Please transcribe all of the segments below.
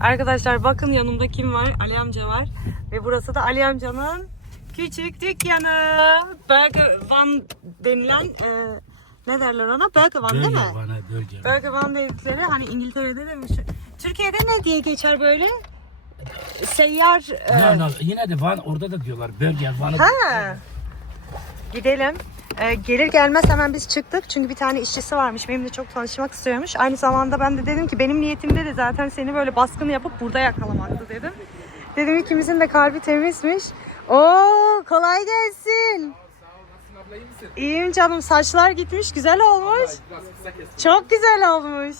Arkadaşlar bakın yanımda kim var? Ali amca var. Ve burası da Ali amcanın küçük dükkanı. Burger Van denilen e, ne derler ona? Burger Van değil mi? Burger Van dedikleri hani İngiltere'de demiş. Türkiye'de ne diye geçer böyle? Seyyar... e, Ya, ya, yine de Van orada da diyorlar bölge Van'ı. Ha. Gidelim. Ee, gelir gelmez hemen biz çıktık. Çünkü bir tane işçisi varmış. Benimle çok tanışmak istiyormuş. Aynı zamanda ben de dedim ki benim niyetimde de zaten seni böyle baskın yapıp burada yakalamaktı dedim. Dedim ikimizin de kalbi temizmiş. Oo kolay gelsin. İyiyim canım. Saçlar gitmiş. Güzel olmuş. Çok güzel olmuş.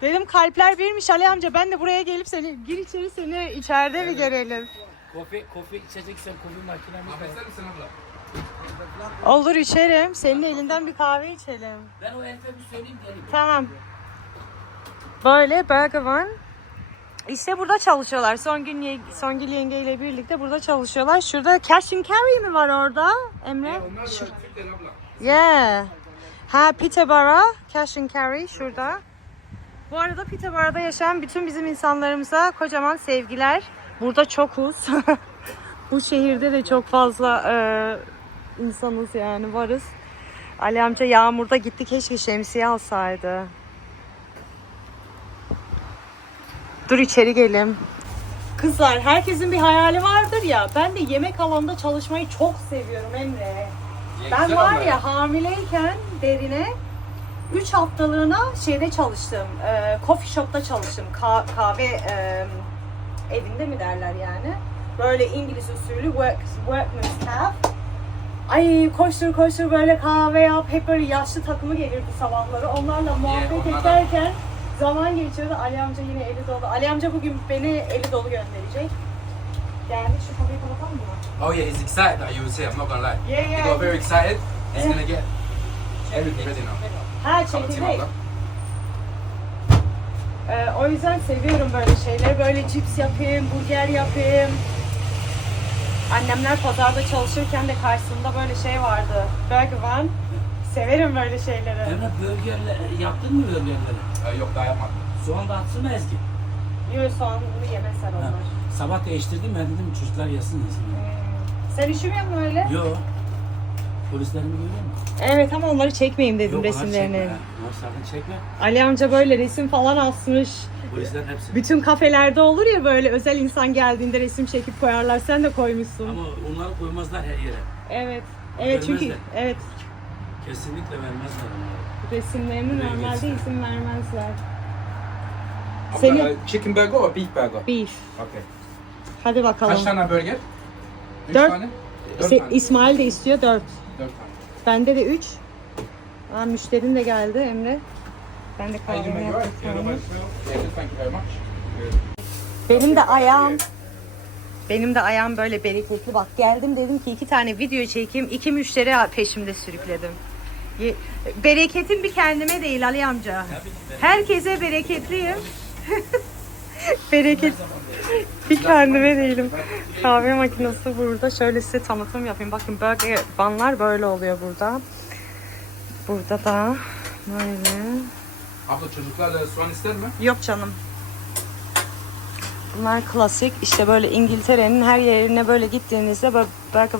Dedim kalpler birmiş Ali amca. Ben de buraya gelip seni gir içeri seni içeride mi görelim? Kofi, kofi içeceksen kofi makinemiz var. Olur içerim. Senin elinden bir kahve içelim. Ben o herife bir söyleyeyim geleyim. Tamam. Böyle One. İşte burada çalışıyorlar. Songül, ye- Songül yenge ile birlikte burada çalışıyorlar. Şurada cash and carry mi var orada Emre? Şu- Yeah. Ha Peterborough cash and carry şurada. Bu arada Peterborough'da yaşayan bütün bizim insanlarımıza kocaman sevgiler. Burada çokuz. Bu şehirde de çok fazla e, insanız yani varız. Ali amca yağmurda gitti keşke şemsiye alsaydı. Dur içeri gelin. Kızlar herkesin bir hayali vardır ya. Ben de yemek alanında çalışmayı çok seviyorum Emre. Ben var ya hamileyken derine 3 haftalığına şeyde çalıştım. E, coffee shop'ta çalıştım. Ka- kahve e, evinde mi derler yani. Böyle İngiliz usulü work, workman's cafe. Ay koştur koştur böyle kahve yap. Hep böyle yaşlı takımı gelirdi sabahları. Onlarla muhabbet onlar da- ederken zaman geçiyordu. Ali amca yine eli dolu. Ali amca bugün beni eli dolu gönderecek. Geldi şu kapıyı kapatalım mı? Oh yeah, he's excited. Now you would say, I'm not gonna lie. Yeah, He yeah. got very excited. He's gonna get everything ready now. Ha çekirdek. abla. Ee, o yüzden seviyorum böyle şeyleri. Böyle cips yapayım, burger yapayım. Annemler pazarda çalışırken de karşısında böyle şey vardı. Burger One. Severim böyle şeyleri. Emre bölgeyle yaptın mı bölgeleri? Ee, yok daha yapmadım. Soğan da atsın mı Ezgi? Yiyor soğanını yemezler Ha. onlar. Sabah değiştirdim ben dedim çocuklar yesin yesin. Hmm. Sen üşümüyor musun öyle? Yo. Polislerimi görüyor musun? Evet ama onları çekmeyeyim dedim Yok, resimlerini. çekme. Onlar sakın çekme. Ali amca böyle resim falan asmış. Polisler hepsi. Bütün kafelerde olur ya böyle özel insan geldiğinde resim çekip koyarlar. Sen de koymuşsun. Ama onları koymazlar her yere. Evet. Evet çünkü evet Kesinlikle vermezler onları. resimlerini Buraya normalde geçsin. isim vermezler. Senin- e, chicken burger or beef burger? Beef. Okay. Hadi bakalım. Kaç tane burger? Üç Dört. tane? Dört Se- tane. İsmail de istiyor 4. Dört. Bende de 3. Aa, müşterin de geldi Emre. Ben de kahvemi yaptım. Benim de ayağım benim de ayağım böyle bereketli. Bak geldim dedim ki iki tane video çekeyim. iki müşteri peşimde sürükledim. Bereketim bir kendime değil Ali amca. Herkese bereketliyim. Bereket bir kendime değilim. Kahve makinesi burada. Şöyle size tanıtım yapayım. Bakın burger banlar böyle oluyor burada. Burada da böyle. Abla çocuklar da soğan ister mi? Yok canım. Bunlar klasik. İşte böyle İngiltere'nin her yerine böyle gittiğinizde böyle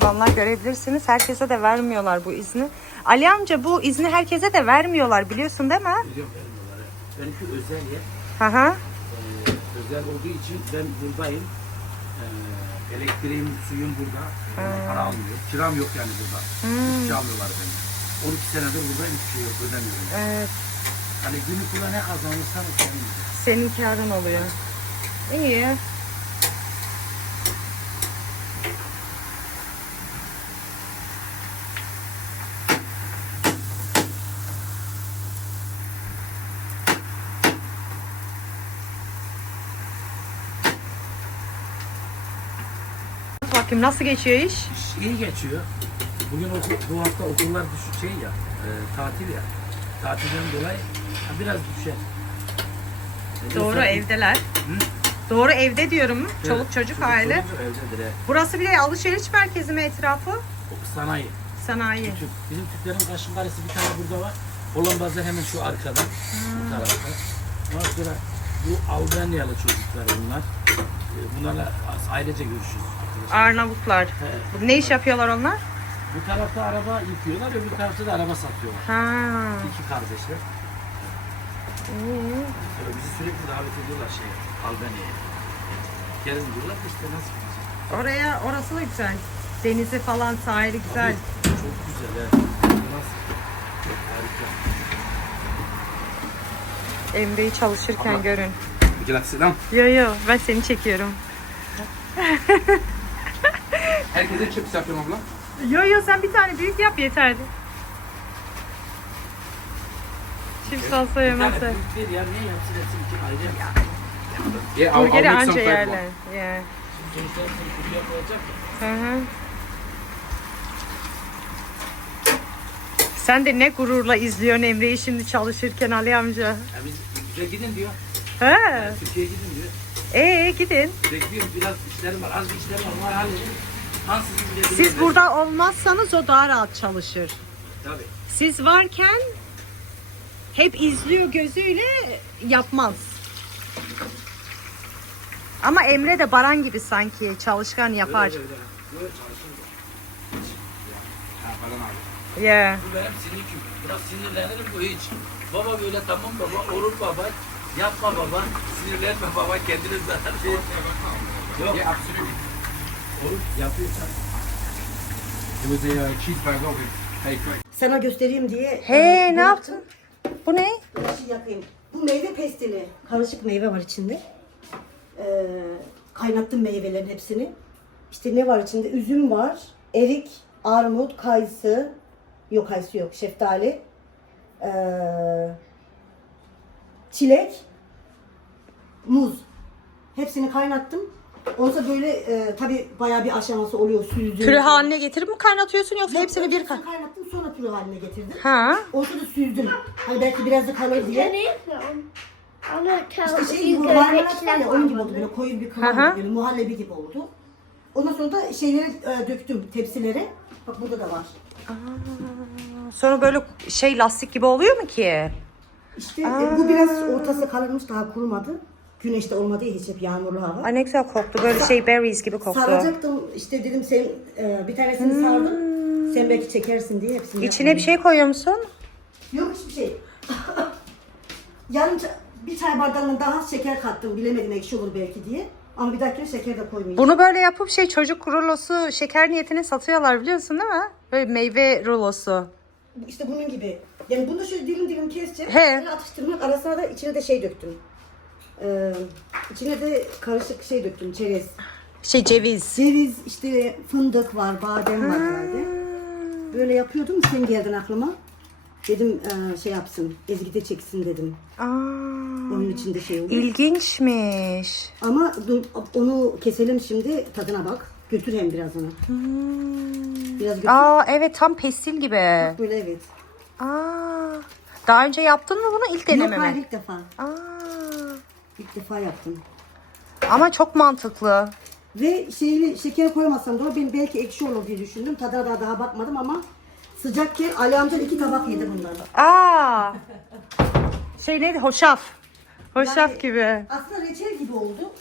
banlar görebilirsiniz. Herkese de vermiyorlar bu izni. Ali amca bu izni herkese de vermiyorlar biliyorsun değil mi? Biliyorum vermiyorlar. Benimki özel yer. Hı hı. Özel olduğu için ben buradayım. Ee, elektriğim, suyum burada. Ee, Para almıyor. Kiram yok yani burada. Hiçbir şey almıyorlar beni. 12 senedir buradayım hiçbir şey yok ödemiyorum. Evet. Hani günlük burada ne kazanırsan senin. Senin karın oluyor. İyi. Bakayım nasıl geçiyor iş? İş iyi geçiyor. Bugün okul, bu hafta okullar düşük şey ya, e, tatil ya. Tatilden dolayı ha, biraz düşer. E, Doğru yoksa- evdeler. Hı? Doğru evde diyorum. Çoluk çocuk aile. çocuk evdedir. he. Burası bir de alışveriş merkezi mi etrafı? O Sanayi. Sanayi. Küçük. Bizim Türklerin kaşın karesi bir tane burada var. Olan bazen hemen şu arkada. Bu tarafta. Ondan sonra Bu Albanyalı çocuklar bunlar. Ee, Bunlarla ailece görüşürüz. Arnavutlar. He. Ne iş yapıyorlar onlar? Bu tarafta araba yıkıyorlar, öbür tarafta da araba satıyorlar. Ha. İki kardeşler. Ee, Bizi sürekli davet ediyorlar şey, Albanya'ya. Gelin diyorlar da işte nasıl gideceğiz? Oraya orası da güzel. Denizi falan sahili güzel. Çok güzel evet. Nasıl? Harika. Emre'yi çalışırken Ama- görün. Grazie lan. Yo yo ben seni çekiyorum. Herkese chips yapıyorum abla. Yo yo sen bir tane büyük yap yeterli. Bir tane yemezse. değil ya, niye yapsın için ayrı yapsın? Yeah, I'll, I'll Burgeri make some anca yerler. everyone. Yeah. Şimdi sonuçta hepsini kutuya koyacak ya. Hı hı. Sen de ne gururla izliyorsun Emre'yi şimdi çalışırken Ali amca. Ya biz bize gidin diyor. He. Türkiye'ye gidin diyor. Ee gidin. Bekliyorum biraz işlerim var. Az bir işlerim var. Onları halledin. Siz burada olmazsanız o daha rahat çalışır. Tabii. Siz varken hep izliyor gözüyle yapmaz. Ama Emre de Baran gibi sanki çalışkan yapar. Öyle öyle. Böyle abi. Yeah. Bu benim sinirkim. Biraz sinirlenirim bu hiç. Baba böyle tamam baba, olur baba. Yapma baba. Sinirlenme baba kendini zaten şey. Yok. Olur. Yapıyorsan. It was a uh, cheeseburger with bacon. Sana göstereyim diye. He e, ne yaptın? Bu ne? Güneşi yakayım. Bu meyve pestili. Karışık meyve var içinde. Ee, kaynattım meyvelerin hepsini. İşte ne var içinde? Üzüm var, erik, armut, kayısı. Yok kayısı yok, şeftali. Ee, çilek, muz. Hepsini kaynattım. Olsa böyle e, tabi bayağı bir aşaması oluyor süzdüm. Püre haline getirip mi kaynatıyorsun yoksa Yok, hepsini bir kay... kaynattım sonra püre haline getirdim. Ha? Olsa da süzdüm. Hani belki biraz da kalır diye. İşte şey next var ya onun gibi oldu böyle koyu bir Hı kıvam hı. oldu, böyle muhallebi gibi oldu. Ondan sonra da şeyleri e, döktüm tepsilere. Bak burada da var. Sonra böyle şey lastik gibi oluyor mu ki? İşte e, bu biraz ortası kalınmış daha kurumadı. Güneşte olmadığı için hep yağmurlu hava. Ay ne güzel koktu. Böyle şey berries gibi koktu. Saracaktım işte dedim sen e, bir tanesini sardım. Sen belki çekersin diye hepsini İçine bir yapmadım. şey koyuyor musun? Yok hiçbir şey. Yarım ça- bir çay bardağından daha az şeker kattım. Bilemedim ekşi olur belki diye. Ama bir dahakine şeker de koymayacağım. Bunu böyle yapıp şey çocuk rulosu şeker niyetine satıyorlar biliyorsun değil mi? Böyle meyve rulosu. İşte bunun gibi. Yani bunu şöyle dilim dilim keseceğim. He. Böyle atıştırmak arasına da içine de şey döktüm. Ee, içine de karışık şey döktüm. Çerez. Şey ceviz. Ceviz, işte fındık var, badem var herhalde. Böyle yapıyordum. Sen geldin aklıma. Dedim e, şey yapsın. Ezgi de çeksin dedim. Aa, Onun içinde şey olur. ilginçmiş. Ama dur, onu keselim şimdi. Tadına bak. Götür hem biraz onu. Biraz götür. Aa evet tam pestil gibi. Böyle evet. Aa. Daha önce yaptın mı bunu ilk deneme Yok hayır mi? ilk defa. Aa. İlk defa yaptım. Ama çok mantıklı. Ve şeyli şeker koymasam da ben belki ekşi olur diye düşündüm. Tadına daha, daha bakmadım ama sıcakken Ali amca iki tabak yedi bundan. Aa. Şey neydi? Hoşaf. Hoşaf Yani- gibi. Aslında reçel gibi oldu.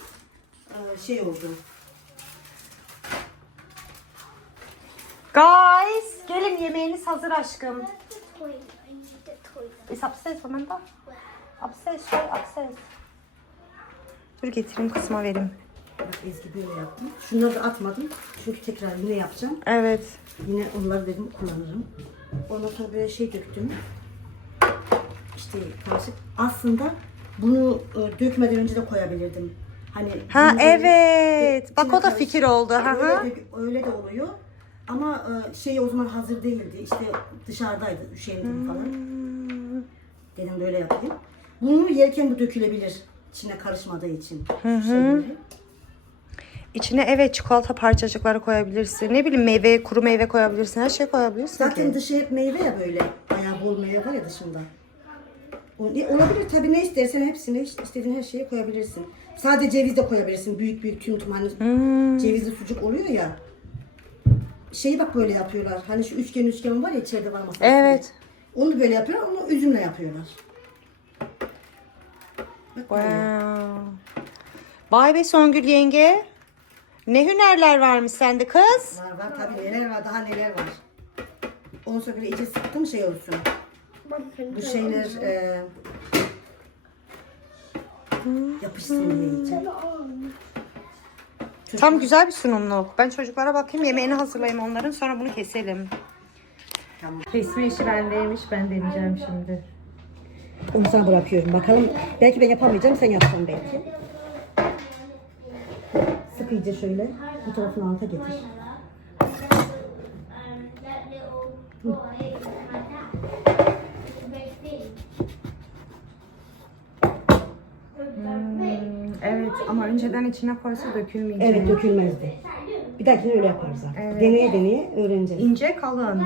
Ee, şey oldu. Guys, gelin yemeğiniz hazır aşkım. Is upstairs Samantha? Upstairs, şey upstairs. Dur getireyim kısma vereyim. Bak Ezgi böyle yaptım. Şunları da atmadım. Çünkü tekrar yine yapacağım. Evet. Yine onları dedim kullanırım. Ondan sonra böyle şey döktüm. İşte karışık. Aslında bunu e, dökmeden önce de koyabilirdim. Hani Ha bunu böyle evet. Bak o da karışık- fikir oldu. Ha Öyle, ha. de, öyle de oluyor. Ama e, şey o zaman hazır değildi. İşte dışarıdaydı. Üşendim falan. Dedim böyle yapayım. Bunu yerken bu dökülebilir. İçine karışmadığı için. Şu şeyleri. İçine evet çikolata parçacıkları koyabilirsin. Ne bileyim meyve, kuru meyve koyabilirsin. Her şey koyabilirsin Zaten ki. dışı hep meyve ya böyle. Bayağı bol meyve var ya dışında. Ne- olabilir tabii ne istersen hepsini istediğin her şeye koyabilirsin. Sadece ceviz de koyabilirsin. Büyük büyük tüm tüm hani cevizli sucuk oluyor ya. Şeyi bak böyle yapıyorlar. Hani şu üçgen üçgen var ya içeride var masasında. Evet. Onu böyle yapıyorlar. Onu üzümle yapıyorlar. Wow. Vay be Songül yenge. Ne hünerler varmış sende kız. Var var tabii neler var daha neler var. Sonra böyle iyice sıktım şey olsun. Bu şeyler e, yapışsın diye iyice. Tam güzel bir sunumluk. Ben çocuklara bakayım yemeğini hazırlayayım onların sonra bunu keselim. Tamam. Kesme işi bendeymiş ben deneyeceğim şimdi. Onu sana bırakıyorum. Bakalım belki ben yapamayacağım sen yaparsın belki. Sık iyice şöyle bu tarafını alta getir. Evet ama önceden içine koysa dökülmeyecek. Evet dökülmezdi. Bir dahakine öyle yaparız zaten. Evet. Deneye deneye öğreneceğiz. İnce kalın.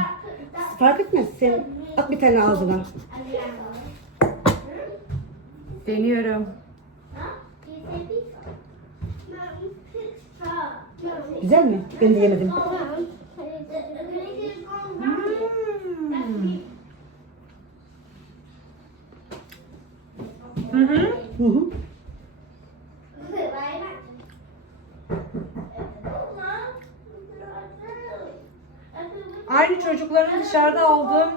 Fark etmez. Sen at bir tane ağzına. Deniyorum. Güzel mi? Ben de yemedim. Hı hı. Aynı çocukların dışarıda aldığım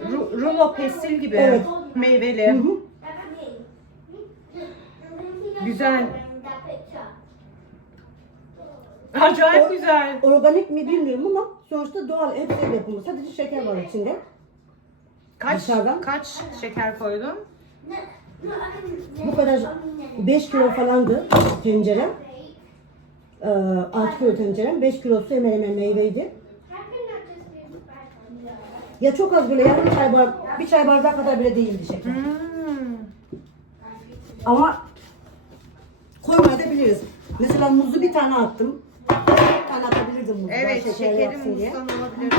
ru- rulo pestil gibi. Evet. Meyveli. Hı hı. Güzel. Acayip güzel. Organik mi bilmiyorum ama sonuçta doğal hepsi el yapımı. Sadece şeker var içinde. Kaç Dışarıdan? kaç şeker koydun? Bu kadar 5 kilo falandı tencerem. Ee, 6 kilo tencerem. 5 kilosu hemen hemen meyveydi. Ya çok az böyle yarım çay bardağı, bir çay bardağı kadar bile değildi şeker. Hmm. Ama koymaya da biliriz. Mesela muzu bir tane attım. Bir tane atabilirdim muzu. Evet şekerli şekerim yapsın diye. mustan olabilirdi.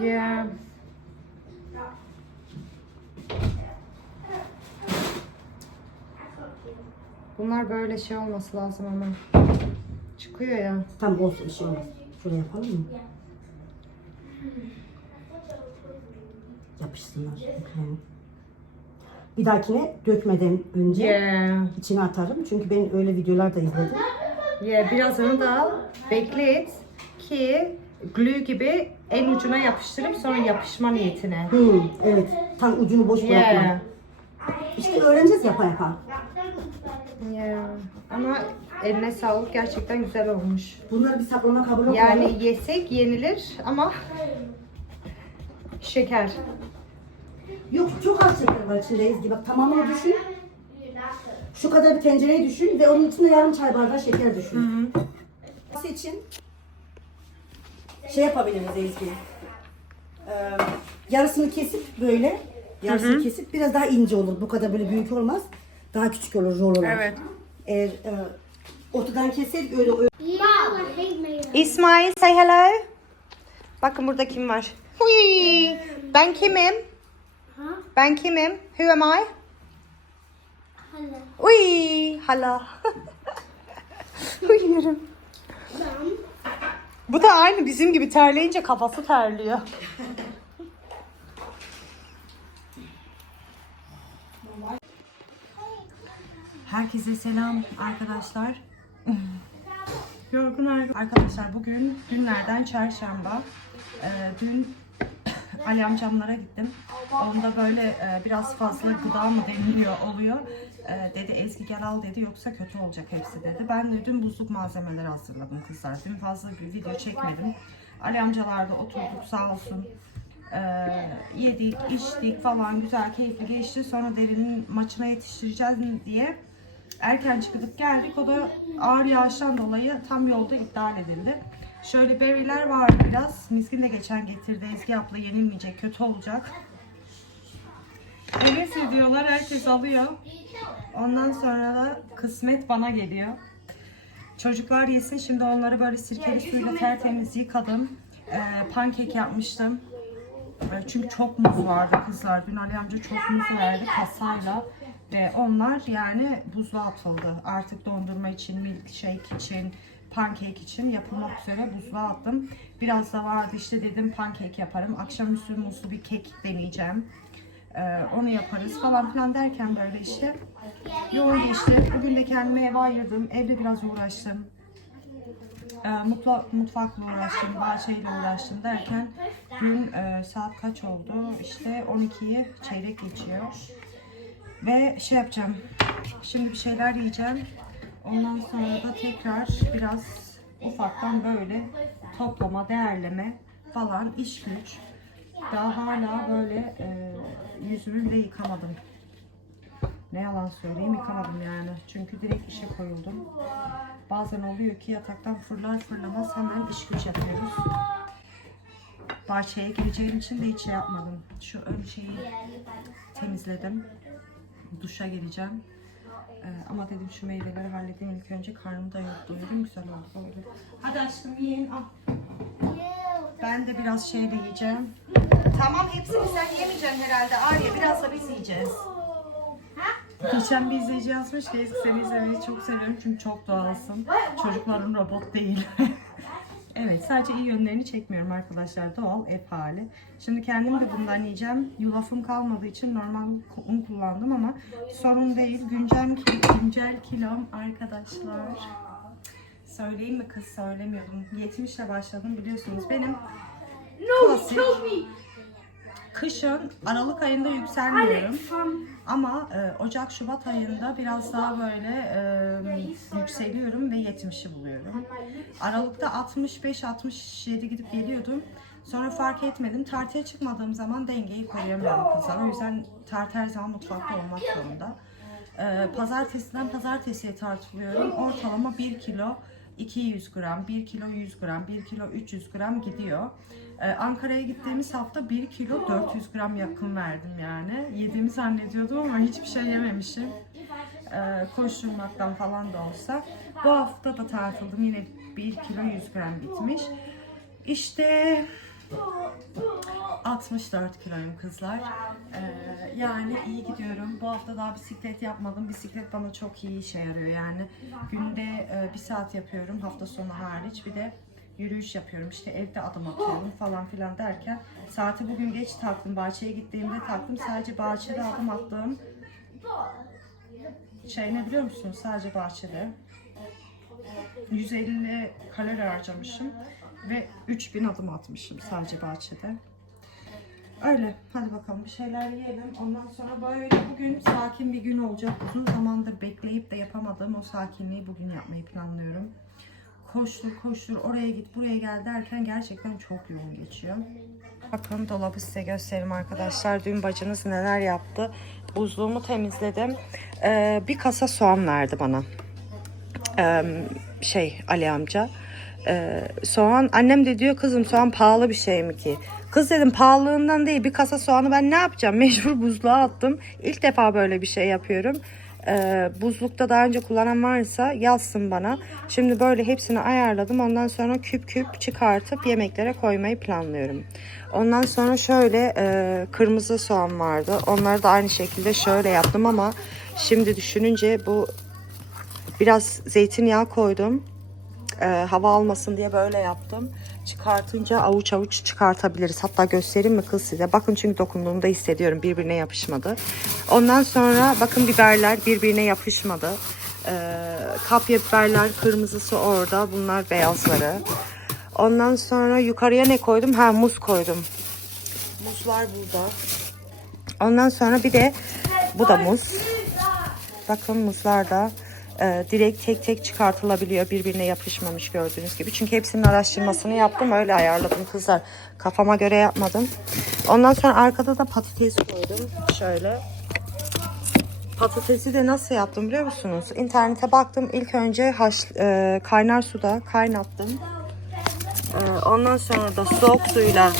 Yeah. Bunlar böyle şey olması lazım ama. Çıkıyor ya. Tam olsun bir şey olmaz. Şöyle yapalım mı? Yapışsınlar. Bir dahakine dökmeden önce Yeah. içine atarım. Çünkü ben öyle videolar da izledim. Yeah, birazını da beklet ki glue gibi en ucuna yapıştırıp sonra yapışma niyetine. Hmm, evet. Tam ucunu boş bırakma. Yeah. İşte öğreneceğiz yapa yapa. Yeah. Ama eline sağlık gerçekten güzel olmuş. Bunları bir saklama kabına koyalım. Yani yesek yenilir ama şeker. Yok çok az şeker var içinde Ezgi. Bak tamamını düşün. Şu kadar bir tencereyi düşün ve onun içinde yarım çay bardağı şeker düşün. Nasıl için şey yapabiliriz Ezgi. Ee, yarısını kesip böyle yarısını kesip biraz daha ince olur. Bu kadar böyle büyük olmaz. Daha küçük olur rololar. Evet. Eğer e, ortadan kesersek öyle öyle İsmail say hello. Bakın burada kim var? Hui. Ben kimim? Ben kimim? Who am I? Uy, hala. Uyuyorum. Bu da aynı bizim gibi terleyince kafası terliyor. Herkese selam arkadaşlar. Yorgun ar- arkadaşlar bugün günlerden çarşamba. Ee, dün Ali amcamlara gittim. Onda böyle e, biraz fazla gıda mı deniliyor oluyor. Ee, dedi Ezgi gel al dedi yoksa kötü olacak hepsi dedi. Ben de dün buzluk malzemeleri hazırladım kızlar. Dün fazla bir video çekmedim. Ali amcalarda oturduk sağ olsun. Ee, yedik, içtik falan güzel keyifli geçti. Sonra derinin maçına yetiştireceğiz diye erken çıkıp geldik. O da ağır yağıştan dolayı tam yolda iptal edildi. Şöyle berry'ler vardı biraz. Miskin de geçen getirdi. Ezgi abla yenilmeyecek, kötü olacak. Evet diyorlar, herkes alıyor. Ondan sonra da kısmet bana geliyor. Çocuklar yesin. Şimdi onları böyle sirkeli suyla tertemiz yıkadım. Ee, pankek yapmıştım. Ee, Çünkü çok muz vardı kızlar. Dün Ali amca çok muz verdi kasayla. Ve onlar yani buzluğa atıldı. Artık dondurma için, milkshake için, pankek için yapılmak üzere buzluğa attım. Biraz da vardı işte dedim pankek yaparım. Akşamüstü muzlu bir kek deneyeceğim. Ee, onu yaparız falan filan derken böyle işte yoğun geçti. Bugün de kendime ev ayırdım. Evde biraz uğraştım. Ee, mutla, mutfakla uğraştım, bahçeyle uğraştım derken gün e, saat kaç oldu? İşte 12'yi çeyrek geçiyor. Ve şey yapacağım. Şimdi bir şeyler yiyeceğim. Ondan sonra da tekrar biraz ufaktan böyle toplama, değerleme falan iş güç. Daha hala böyle e, yüzümü bile yıkamadım. Ne yalan söyleyeyim yıkamadım yani. Çünkü direkt işe koyuldum. Bazen oluyor ki yataktan fırlar fırlamaz hemen iş güç yapıyoruz. Bahçeye gireceğim için de hiç şey yapmadım. Şu ön şeyi temizledim. Duşa gireceğim. Ee, ama dedim şu meyveleri halledeyim ilk önce. Karnım da doyurdum. Güzel oldu oldu. Hadi aşkım yiyin. Al. Ben de biraz şeyle yiyeceğim. Tamam hepsini sen yemeyeceksin herhalde. Arya biraz da biz yiyeceğiz. Geçen bir izleyici yazmış ki "Ezgi, seni izlemeyi çok seviyorum çünkü çok doğalsın. Çocukların robot değil. evet sadece iyi yönlerini çekmiyorum arkadaşlar. Doğal ev hali. Şimdi kendim de bundan yiyeceğim. Yulafım kalmadığı için normal un kullandım ama sorun değil. Güncel, güncel kilom arkadaşlar. Söyleyeyim mi kız söylemiyordum. 70 ile başladım biliyorsunuz. Benim klasik kışın Aralık ayında yükselmiyorum. Ama e, Ocak Şubat ayında biraz daha böyle e, yükseliyorum ve 70'i buluyorum. Aralıkta 65-67 gidip geliyordum. Sonra fark etmedim. Tartıya çıkmadığım zaman dengeyi koruyamıyorum kızlar. O yüzden tartı her zaman mutfakta olmak zorunda. E, pazartesiden pazartesiye tartılıyorum. Ortalama 1 kilo 200 gram, 1 kilo 100 gram, 1 kilo 300 gram gidiyor. Ee, Ankara'ya gittiğimiz hafta 1 kilo 400 gram yakın verdim yani. Yediğimi zannediyordum ama hiçbir şey yememişim. Ee, koşturmaktan falan da olsa. Bu hafta da tartıldım yine 1 kilo 100 gram bitmiş. İşte 64 kiloyum kızlar. Ee, yani iyi gidiyorum. Bu hafta daha bisiklet yapmadım. Bisiklet bana çok iyi işe yarıyor yani. Günde e, bir saat yapıyorum hafta sonu hariç. Bir de yürüyüş yapıyorum. İşte evde adım atıyorum falan filan derken saati bugün geç taktım. Bahçeye gittiğimde taktım. Sadece bahçede adım attığım şey ne biliyor musunuz? Sadece bahçede. 150 kalori harcamışım ve 3000 adım atmışım sadece bahçede. Öyle. Hadi bakalım bir şeyler yiyelim. Ondan sonra böyle bugün sakin bir gün olacak. Uzun zamandır bekleyip de yapamadığım o sakinliği bugün yapmayı planlıyorum. Koştur koştur oraya git buraya gel derken gerçekten çok yoğun geçiyor. Bakın dolabı size göstereyim arkadaşlar. Dün bacınız neler yaptı. Buzluğumu temizledim. Ee, bir kasa soğan verdi bana. Ee, şey Ali amca. Ee, soğan annem de diyor kızım soğan pahalı bir şey mi ki? Kız dedim pahalılığından değil bir kasa soğanı ben ne yapacağım? Mecbur buzluğa attım. İlk defa böyle bir şey yapıyorum. Ee, buzlukta daha önce kullanan varsa yazsın bana. Şimdi böyle hepsini ayarladım. Ondan sonra küp küp çıkartıp yemeklere koymayı planlıyorum. Ondan sonra şöyle e, kırmızı soğan vardı. Onları da aynı şekilde şöyle yaptım ama şimdi düşününce bu biraz zeytinyağı koydum. Ee, hava almasın diye böyle yaptım. Çıkartınca avuç avuç çıkartabiliriz. Hatta göstereyim mi kız size? Bakın çünkü dokunduğumda hissediyorum birbirine yapışmadı. Ondan sonra bakın biberler birbirine yapışmadı. Ee, kapya biberler kırmızısı orada. Bunlar beyazları. Ondan sonra yukarıya ne koydum? Ha muz koydum. Muzlar burada. Ondan sonra bir de bu da muz. Bakın muzlar da e, direkt tek tek çıkartılabiliyor. Birbirine yapışmamış gördüğünüz gibi. Çünkü hepsinin araştırmasını yaptım. Öyle ayarladım kızlar. Kafama göre yapmadım. Ondan sonra arkada da patates koydum. Şöyle. Patatesi de nasıl yaptım biliyor musunuz? İnternete baktım. İlk önce haş, e, kaynar suda kaynattım. E, ondan sonra da soğuk suyla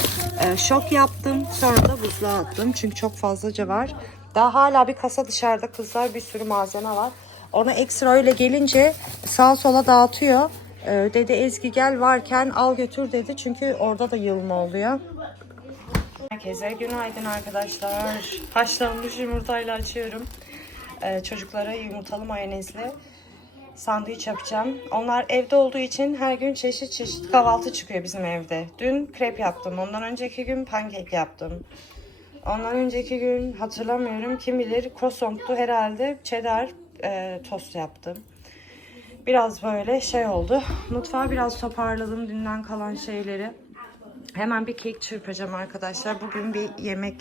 e, şok yaptım. Sonra da buzluğa attım. Çünkü çok fazlaca var. Daha hala bir kasa dışarıda kızlar bir sürü malzeme var. Ona ekstra öyle gelince sağa sola dağıtıyor. E, dedi Ezgi gel varken al götür dedi. Çünkü orada da yılma oluyor. Herkese günaydın arkadaşlar. Haşlanmış yumurtayla açıyorum. Ee, çocuklara yumurtalı mayonezle Sandviç yapacağım. Onlar evde olduğu için her gün çeşit çeşit kahvaltı çıkıyor bizim evde. Dün krep yaptım. Ondan önceki gün pankek yaptım. Ondan önceki gün hatırlamıyorum. Kim bilir croissant'tu herhalde. Cheddar e, tost yaptım. Biraz böyle şey oldu. Mutfağı biraz toparladım dünden kalan şeyleri. Hemen bir kek çırpacağım arkadaşlar. Bugün bir yemek...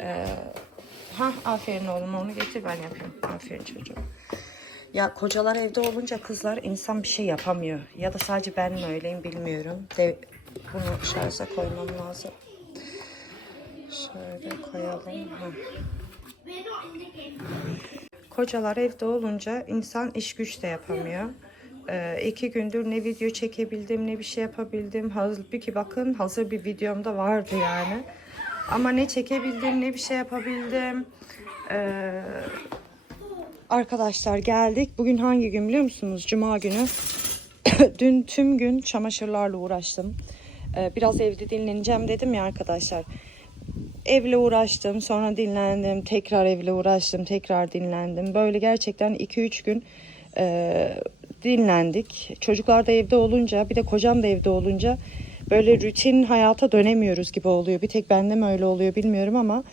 E, ha aferin oğlum onu getir ben yapayım. Aferin çocuğum. Ya kocalar evde olunca kızlar insan bir şey yapamıyor. Ya da sadece ben mi öyleyim bilmiyorum. De, bunu şarja koymam lazım. Şöyle koyalım. Heh. Kocalar evde olunca insan iş güç de yapamıyor. Ee, iki gündür ne video çekebildim ne bir şey yapabildim. Halbuki bakın hazır bir videom da vardı yani. Ama ne çekebildim ne bir şey yapabildim. Ee, arkadaşlar geldik. Bugün hangi gün biliyor musunuz? Cuma günü. Dün tüm gün çamaşırlarla uğraştım. Ee, biraz evde dinleneceğim dedim ya arkadaşlar. Evle uğraştım, sonra dinlendim, tekrar evle uğraştım, tekrar dinlendim. Böyle gerçekten 2-3 gün e, dinlendik. Çocuklar da evde olunca, bir de kocam da evde olunca böyle rutin hayata dönemiyoruz gibi oluyor. Bir tek bende mi öyle oluyor bilmiyorum ama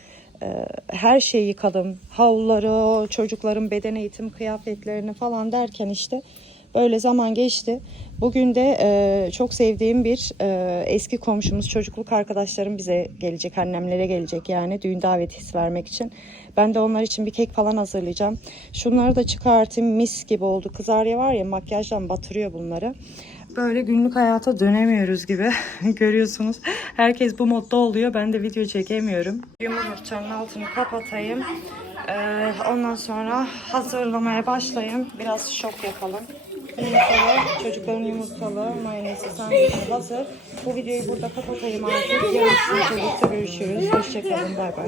e, her şeyi yıkadım. Havluları, çocukların beden eğitim kıyafetlerini falan derken işte böyle zaman geçti. Bugün de e, çok sevdiğim bir e, eski komşumuz, çocukluk arkadaşlarım bize gelecek, annemlere gelecek yani düğün davetiyesi vermek için. Ben de onlar için bir kek falan hazırlayacağım. Şunları da çıkartayım mis gibi oldu. Kızarya var ya makyajdan batırıyor bunları. Böyle günlük hayata dönemiyoruz gibi görüyorsunuz. Herkes bu modda oluyor. Ben de video çekemiyorum. Yumurtanın altını kapatayım. Ee, ondan sonra hazırlamaya başlayayım. Biraz şok yapalım. Yumurtalı, çocukların yumurtalı, mayonezli sandviçi hazır. Bu videoyu burada kapatayım artık. Yarın sizlerle görüşürüz. Hoşçakalın. Bay bay.